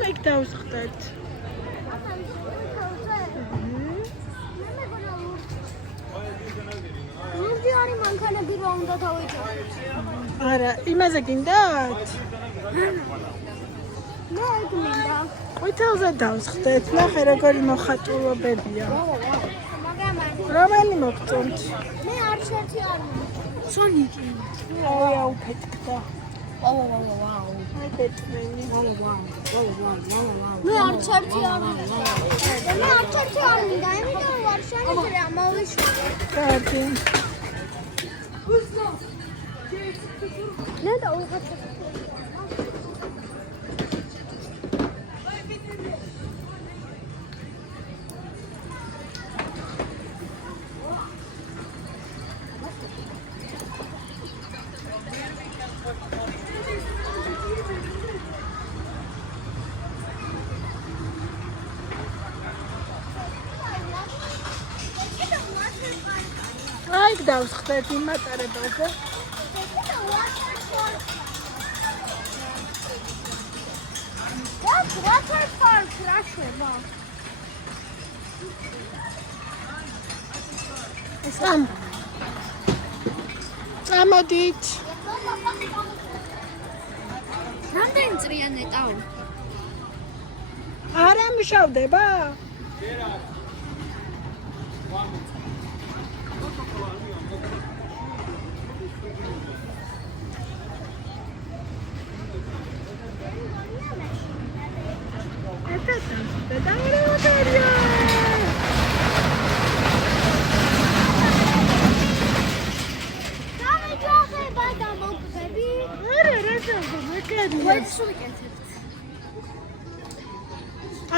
მეკ დავსხდეთ. ლურჯი არის მანქანები რა უნდა დავიჭეროთ. არა, იმაზე გინდათ? მე ეგ მინდა. ყვითელზე დავსხდეთ. ნახე როგორი მოხატულობებია. მაგრამ რომელი მოგწონთ? მე არც ერთი არ მინდა. სონიკი. აუ ფეთქდა. ვაუ. აი ბეტმენი. მე არც ერთი არ მინდა. მე არც ერთი არ მინდა. იმიტომ ვარშანის რა მოვიშვი. კარგი. ნე და უღაც აი დავსხდეთ იმ მატარებელზე. water park რა შევა? წამოდით. რამდენი წრია ნეტავ? არა მუშავდება?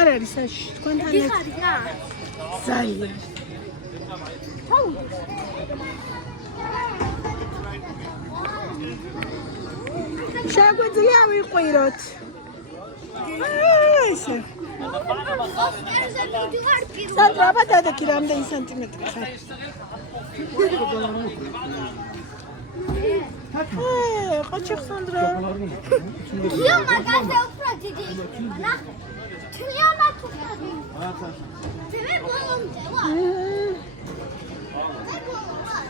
არ არის საში, თქვენთან ძალიან. შეგვიძლია ვიყვიროთ. ესე. სანდრა, აბა დადექი რამდენი სანტიმეტრი ხარ? ყოჩი ხსანდრა. გიო მაგაზე უფრო დიდი იქნება, ნახე. თლიანად უფრო დიდი. მე ბოლომდე ვარ. მე ბოლომდე ვარ.